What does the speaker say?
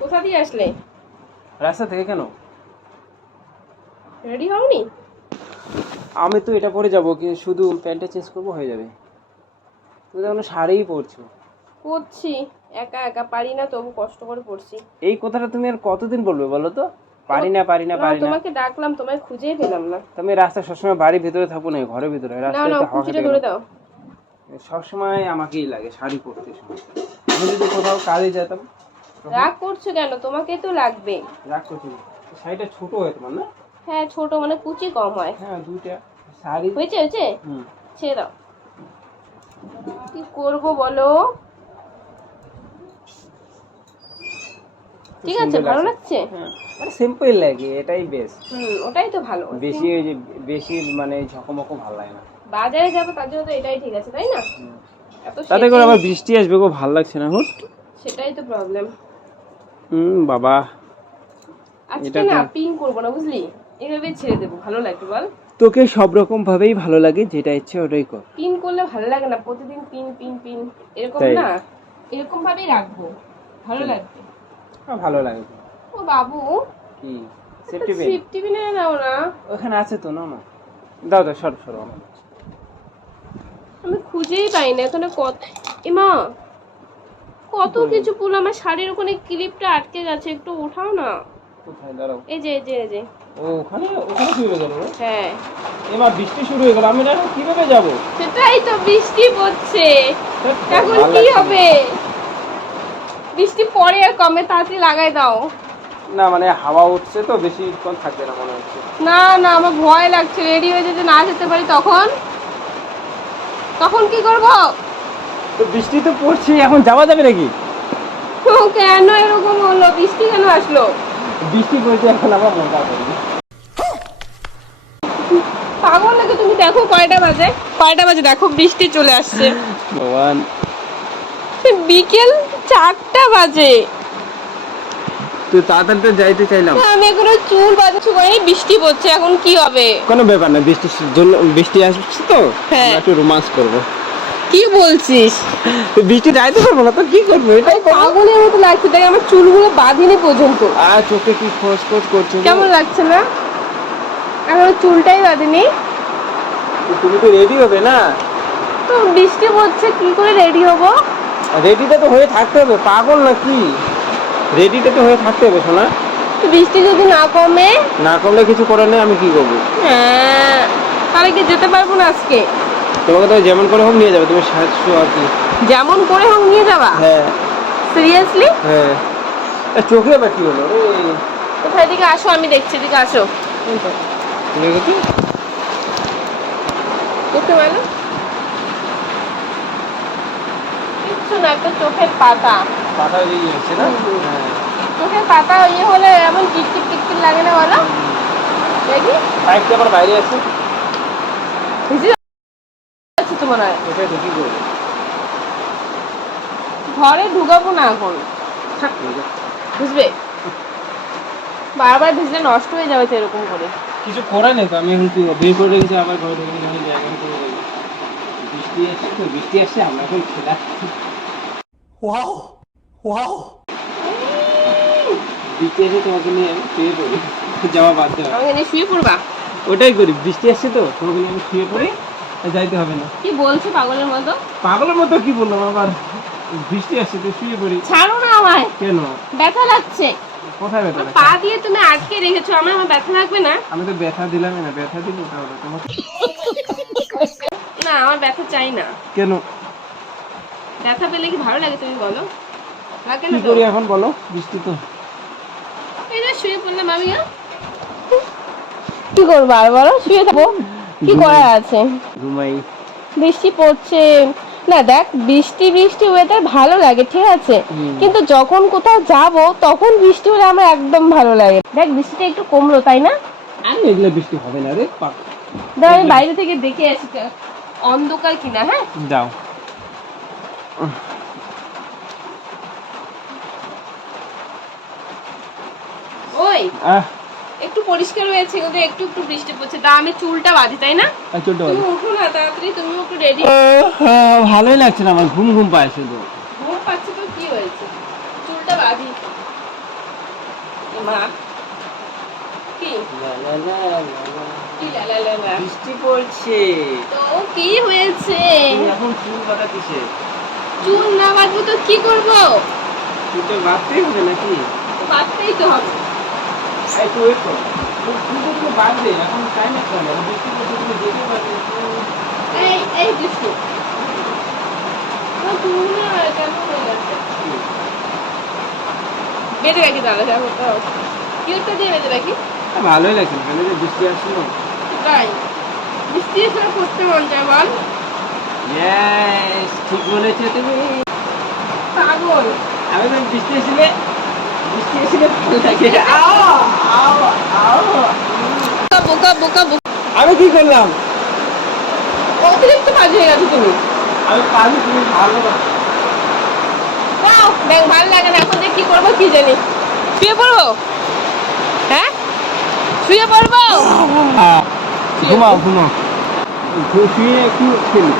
কোথা দিয়ে আসলে? রাস্তা থেকে। কেন রেডি হওনি? আমি তো এটা পরে যাবো, কি শুধু প্যান্টটা চেঞ্জ করবো হয়ে যাবে। তুমি তো শাড়িই পরছো। পড়ছি, একা একা পারি না, তবু কষ্ট করে পড়ছি। এই কথাটা তুমি আর কতদিন বলবে বলো তো? পারি না পারি না পারি না। তোমাকে ডাকলাম, তোমায় খুঁজেই পেলাম না। তুমি রাস্তায় সবসময় বাড়ির ভিতরে থাকো না, ঘরের ভিতরে? রাস্তায় তো হাওয়া খেতে ধরে দাও। সবসময় আমাকেই লাগে শাড়ি পরতে। আমি যদি কোথাও কাজে যেতাম। রাগ করছো কেন? তোমাকেই তো লাগবে। রাগ করছি? শাড়িটা ছোট হয় তোমার না? হ্যাঁ ছোট, মানে কুচি কম হয়। হ্যাঁ দুইটা শাড়ি হয়েছে হয়েছে। ছেড়ে দাও। কি করব বলো? ঠিক আছে, ভালো লাগছে। মানে সিম্পল লাগে, এটাই বেস্ট। ওটাই তো ভালো। বেশি ওই যে বেশি মানে ঝকমকো ভালো লাগে না। বাজারে যাবো তার জন্য তো এটাই ঠিক আছে, তাই না? তাতে করে আবার বৃষ্টি আসবে গো, ভালো লাগছে না। হুট, সেটাই তো প্রবলেম। বাবা আজকে না পিন করব না, বুঝলি? এভাবে ছেড়ে দেবো, ভালো লাগবে বল? তোকে সব রকম ভাবেই ভালো লাগে, যেটা ইচ্ছে ওটাই কর। পিন করলে ভালো লাগে না, প্রতিদিন পিন পিন পিন এরকম না। এরকম ভাবেই রাখবো, ভালো লাগবে। ভালো লাগে। ও বাবু, কি সেফটি পিন নাও না? ওখানে আছে তো, নাও না। দাও দাও, সর সর। আমি খুঁজেই পাই না এখানে। এমা, কত কিছু ফুল। আমার শাড়ির ওখানে ক্লিপটা আটকে গেছে, একটু উঠাও না। কোথায়? দাঁড়াও। এই যে এই যে এই যে। ওখানে ওখানে শুরু হয়ে গেল। হ্যাঁ এমা, বৃষ্টি শুরু হয়ে গেল, আমি না কিভাবে যাব? সেটাই তো, বৃষ্টি পড়ছে এখন, কি হবে? বৃষ্টি পরে আর কমে, তাড়াতাড়ি লাগাই দাও না। মানে হাওয়া উঠছে তো, বেশিক্ষণ থাকবে না মনে হচ্ছে। না না, আমার ভয় লাগছে। রেডি হয়ে যদি না যেতে পারি তখন তখন কি করব? তো বৃষ্টি তো পড়ছে, এখন যাওয়া যাবে নাকি? কেন এরকম হলো? বৃষ্টি কেন আসলো? বৃষ্টি পড়ছে, এখন আবার মজা করবে। পাগল নাকি তুমি? দেখো কয়টা বাজে, কয়টা বাজে দেখো, বৃষ্টি চলে আসছে। ভগবান, বিকেল 4টা বাজে। তুই তাড়াতাড়ি তো যাইতে চাইলাম। আমি এখনো চুল বাঁধছি, বৃষ্টি পড়ছে, এখন কি হবে? কোনো ব্যাপার না, বৃষ্টির জন্য বৃষ্টি আসছে তো, একটু রোমান্স করবো। কি বলছিস? বৃষ্টি যাইতে পারবো না তো কি করবো? এটাই পাগলের মতো লাগছে, তাই আমার চুলগুলো বাঁধিনি পর্যন্ত। আর চোখে কি খসখস করছে? কেমন লাগছে না? এখন চুলটাই বাঁধিনি। তুমি তো রেডি হবে না? তো বৃষ্টি পড়ছে, কি করে রেডি হব? রেডিটা তো হয়ে থাকতে হবে, পাগল নাকি? রেডিটা তো হয়ে থাকতে হবে শোনা। বৃষ্টি যদি না কমে? না কমলে কিছু করার নেই, আমি কি করবো? হ্যাঁ, তাহলে কি যেতে পারবো না আজকে? তোমাকে তো যেমন করে হোক নিয়ে যাবে, তুমি সাজছো আর কি। যেমন করে হোক নিয়ে যাবা? হ্যাঁ। সিরিয়াসলি? হ্যাঁ। চোখে আবার কি হলো? কোথায়? দিকে আসো, আমি দেখছি, দিকে আসো। দেখতে পাইলো কিচ্ছু না, একটা চোখের পাতা। পাতা ইয়ে হচ্ছে না? চোখের পাতা ইয়ে হলে এমন টিকটিক টিকটিক লাগে না বলো? দেখি বাইকটা আবার বাইরে আছে। তো মনে হয় এটা ঢুকি করবো, ঘরে ঢুকাবো না এখন, বুঝবে? বারবার ভিজলে নষ্ট হয়ে যাবে তো এরকম করে। কিছু করার নেই তো, আমি এখন কি বের করে রেখেছি, আবার ঘরে ঢুকে যখন জায়গা করে দেবো। বৃষ্টি আসছে তো, বৃষ্টি আসছে, আমরা এখন খেলা। ওয়াও ওয়াও, বৃষ্টি আসে তোমাকে নিয়ে আমি শুয়ে পড়ি, যাওয়া বাদ দেওয়া। আমাকে নিয়ে শুয়ে পড়বা? ওটাই করি, বৃষ্টি আসছে তো তোমাকে নিয়ে আমি শুয়ে পড়ি, যাইতে হবে না। কি বলছো পাগলের মতো? পাগলের মতো কি বললাম আবার? বৃষ্টি আসছে তো শুয়ে পড়ি। ছাড়ো না আমায়। কেন? ব্যথা লাগছে। কোথায় ব্যথা লাগছে? পা দিয়ে তুমি আটকে রেখেছো, আমার ব্যথা লাগবে না? আমি তো ব্যথা দিলাম না, ব্যথা দিলে তাহলে তোমাকে। না, আমার ব্যথা চাই না। কেন? ব্যথা পেলে কি ভালো লাগে তুমি বলো? লাগে কি না তো? করি এখন বলো? বৃষ্টি তো। এই যে শুয়ে পড়লাম আমি। কি করবো আর বলো? শুয়ে থাকবো, কি করার আছে? ঘুমাই। বৃষ্টি পড়ছে না, দেখ বৃষ্টি বৃষ্টি ওয়েদার ভালো লাগে, ঠিক আছে, কিন্তু যখন কোথাও যাব তখন বৃষ্টি হলে আমার একদম ভালো লাগে। দেখ বৃষ্টিটা একটু কমলো, তাই না? আমি এগুলো বৃষ্টি হবে না রে। দাঁড়া, আমি বাইরে থেকে দেখে আসি অন্ধকার কিনা। হ্যাঁ যাও। ওই একটু পরিষ্কার হয়েছে কিন্তু একটু একটু বৃষ্টি পড়ছে, তা আমি চুলটা বাঁধি, তাই না? তুমি উঠো না তাড়াতাড়ি, তুমি একটু রেডি। ভালোই লাগছে না আমার, ঘুম ঘুম পাচ্ছে তো। ঘুম পাচ্ছে তো কি হয়েছে, চুলটা বাঁধি। মা কি কি লা লা লা লা? বৃষ্টি পড়ছে, তো কি হয়েছে? তুমি এখন চুল বাঁধা কিসে? চুল না বাঁধবো তো কি করবো? চুল তো বাঁধতেই হবে নাকি? বাঁধতেই তো হবে। একটু ওয়েট করো, চুল তো তুমি বাঁধবে, এখন টাইম একটা হবে, বৃষ্টি পড়ছে তুমি যেতে পারবে। এই বৃষ্টি না, চুল না কেন হয়ে যাচ্ছে? বেঁধে রাখি তাহলে, দেখো তো কিউটটা দিয়ে বেঁধে রাখি। ভালোই লাগছে না, কেন যে বৃষ্টি আসছিল। তাই বৃষ্টি এসে করতে মন চায় বল? ইয়েস, ঠিক বলেছো তুমি। পাগল। আমি তো বৃষ্টি এসেছিলে ভালো লাগে। বোকা বোকা বোকা, আমি কি করলাম? অতিরিক্ত কাজ হয়ে গেছে তুমি। আমি পারি, তুমি ভালো। দেখ ভালো লাগে না, এখন যে কি করবো কি জানি। শুয়ে পড়বো? হ্যাঁ শুয়ে পড়বো। ঘুমাও ঘুমাও, শুয়ে একটু খেলি।